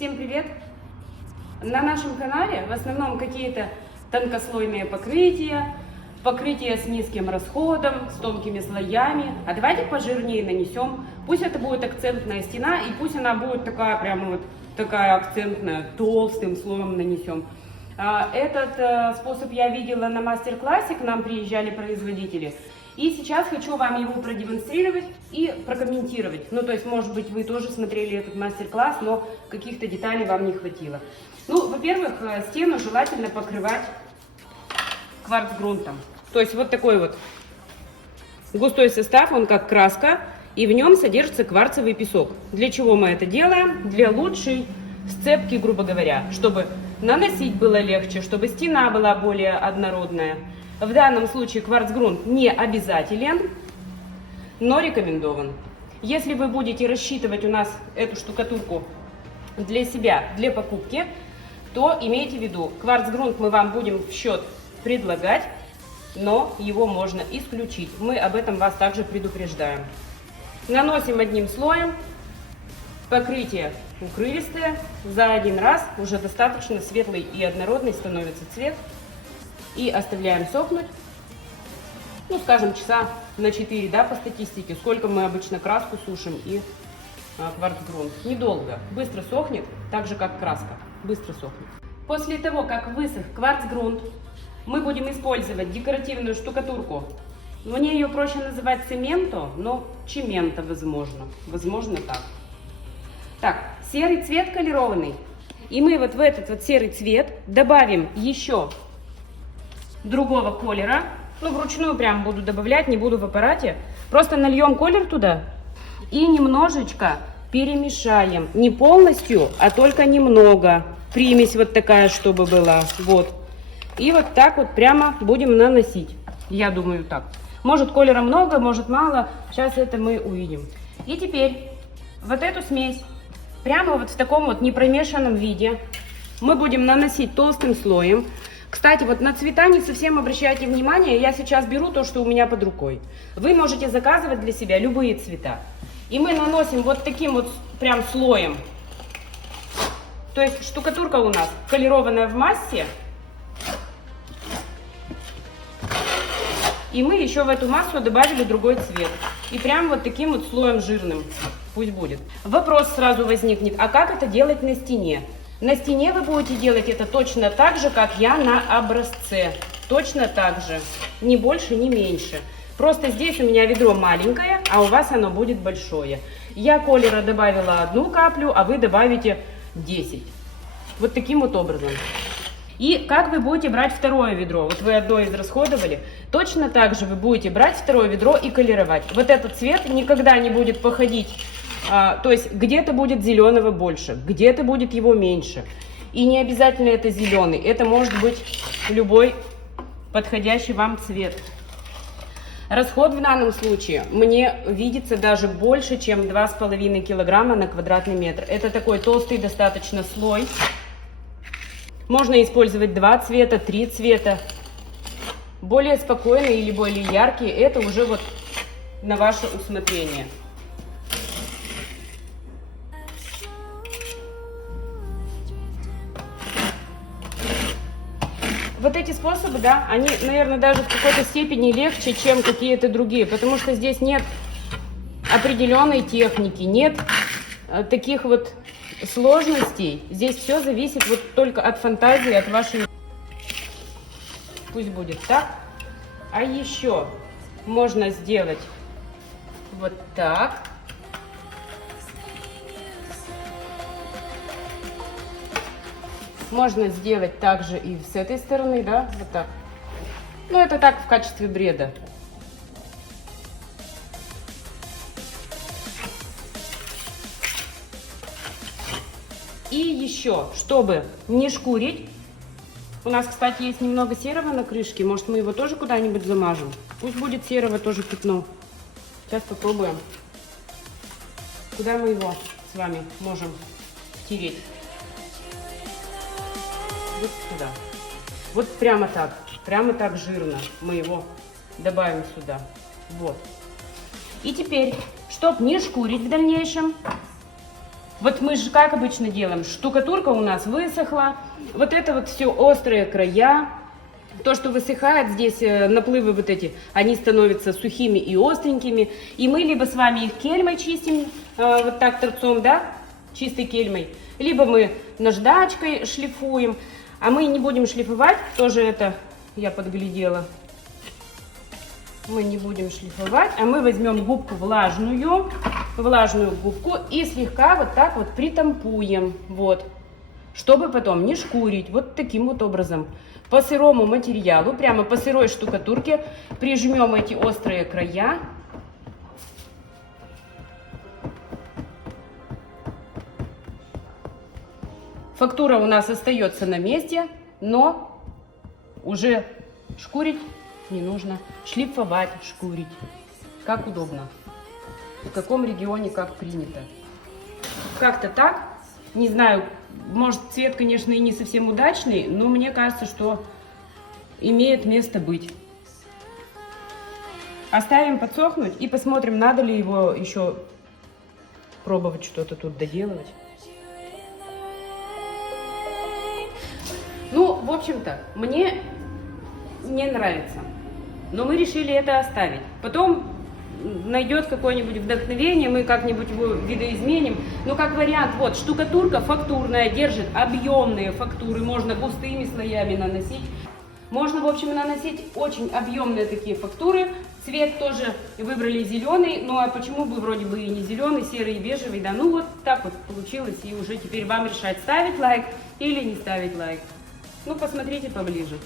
Всем привет! На нашем канале в основном какие-то тонкослойные покрытия, покрытие с низким расходом, с тонкими слоями. А давайте пожирнее нанесем. Пусть это будет акцентная стена, и пусть она будет такая прямо вот такая акцентная, толстым слоем нанесем. Этот способ я видела на мастер-классе, к нам приезжали производители. И сейчас хочу вам его продемонстрировать и прокомментировать. Ну, то есть, может быть, вы тоже смотрели этот мастер-класс, но каких-то деталей вам не хватило. Ну, во-первых, стену желательно покрывать кварцгрунтом. То есть, вот такой вот густой состав, он как краска, и в нем содержится кварцевый песок. Для чего мы это делаем? Для лучшей сцепки, грубо говоря, чтобы наносить было легче, чтобы стена была более однородная. В данном случае кварцгрунт не обязателен, но рекомендован. Если вы будете рассчитывать у нас эту штукатурку для себя, для покупки, то имейте в виду, кварцгрунт мы вам будем в счет предлагать, но его можно исключить. Мы об этом вас также предупреждаем. Наносим одним слоем, покрытие укрывистое, за один раз уже достаточно светлый и однородный становится цвет. И оставляем сохнуть, ну, скажем, часа на 4, да, по статистике, сколько мы обычно краску сушим и кварцгрунт. Недолго, быстро сохнет, так же, как краска, быстро сохнет. После того, как высох кварцгрунт, мы будем использовать декоративную штукатурку. Мне ее проще называть цементо, но чементо, возможно так. Так, серый цвет колерованный. И мы вот в этот вот серый цвет добавим еще другого колера, ну вручную прям буду добавлять, не буду в аппарате, просто нальем колер туда и немножечко перемешаем, не полностью, а только немного, примесь вот такая, чтобы была, вот, и вот так вот прямо будем наносить, я думаю так, может колера много, может мало, сейчас это мы увидим. И теперь вот эту смесь прямо вот в таком вот непромешанном виде мы будем наносить толстым слоем. Кстати, вот на цвета не совсем обращайте внимание, я сейчас беру то, что у меня под рукой. Вы можете заказывать для себя любые цвета. И мы наносим вот таким вот прям слоем. То есть штукатурка у нас колерованная в массе. И мы еще в эту массу добавили другой цвет. И прям вот таким вот слоем жирным пусть будет. Вопрос сразу возникнет, а как это делать на стене? На стене вы будете делать это точно так же, как я на образце. Точно так же. Ни больше, ни меньше. Просто здесь у меня ведро маленькое, а у вас оно будет большое. Я колера добавила 1 каплю, а вы добавите 10. Вот таким вот образом. И как вы будете брать второе ведро? Вот вы одно израсходовали. Точно так же вы будете брать второе ведро и колеровать. Вот этот цвет никогда не будет походить. То есть где-то будет зеленого больше, где-то будет его меньше. И не обязательно это зеленый, это может быть любой подходящий вам цвет. Расход в данном случае мне видится даже больше, чем 2,5 килограмма на квадратный метр. Это такой толстый достаточно слой. Можно использовать 2 цвета, 3 цвета. Более спокойные или более яркие, это уже вот на ваше усмотрение. Вот эти способы, да, они, наверное, даже в какой-то степени легче, чем какие-то другие, потому что здесь нет определенной техники, нет таких вот сложностей. Здесь все зависит вот только от фантазии, от вашей... Пусть будет так. А еще можно сделать вот так. Можно сделать также и с этой стороны, да, вот так. Ну, это так в качестве бреда. И еще, чтобы не шкурить, у нас, кстати, есть немного серого на крышке, может, мы его тоже куда-нибудь замажем. Пусть будет серого тоже пятно. Сейчас попробуем. Куда мы его с вами можем втереть? Вот сюда. Вот прямо так жирно мы его добавим сюда. Вот. И теперь, чтобы не шкурить в дальнейшем, Вот мы же как обычно делаем, штукатурка у нас высохла, вот это вот все острые края, то, что высыхает здесь, наплывы вот эти, они становятся сухими и остренькими, и мы либо с вами их кельмой чистим, вот так торцом, да, чистой кельмой, либо мы наждачкой шлифуем, а мы не будем шлифовать, тоже это я подглядела. Мы не будем шлифовать, а мы возьмем губку влажную губку и слегка вот так вот притампуем, вот, чтобы потом не шкурить, вот таким вот образом. По сырому материалу, прямо по сырой штукатурке прижмем эти острые края. Фактура у нас остается на месте, но уже шкурить не нужно, шлифовать, шкурить, как удобно, в каком регионе как принято. Как-то так, не знаю, может цвет, конечно, и не совсем удачный, но мне кажется, что имеет место быть. Оставим подсохнуть и посмотрим, надо ли его еще пробовать что-то тут доделывать. Ну, в общем-то, мне не нравится. Но мы решили это оставить. Потом найдет какое-нибудь вдохновение, мы как-нибудь его видоизменим. Но как вариант, вот, штукатурка фактурная, держит объемные фактуры, можно густыми слоями наносить. Можно, в общем, наносить очень объемные такие фактуры. Цвет тоже выбрали зеленый, ну а почему бы вроде бы и не зеленый, серый и бежевый, да. Ну вот так вот получилось, и уже теперь вам решать, ставить лайк или не ставить лайк. Ну, посмотрите поближе.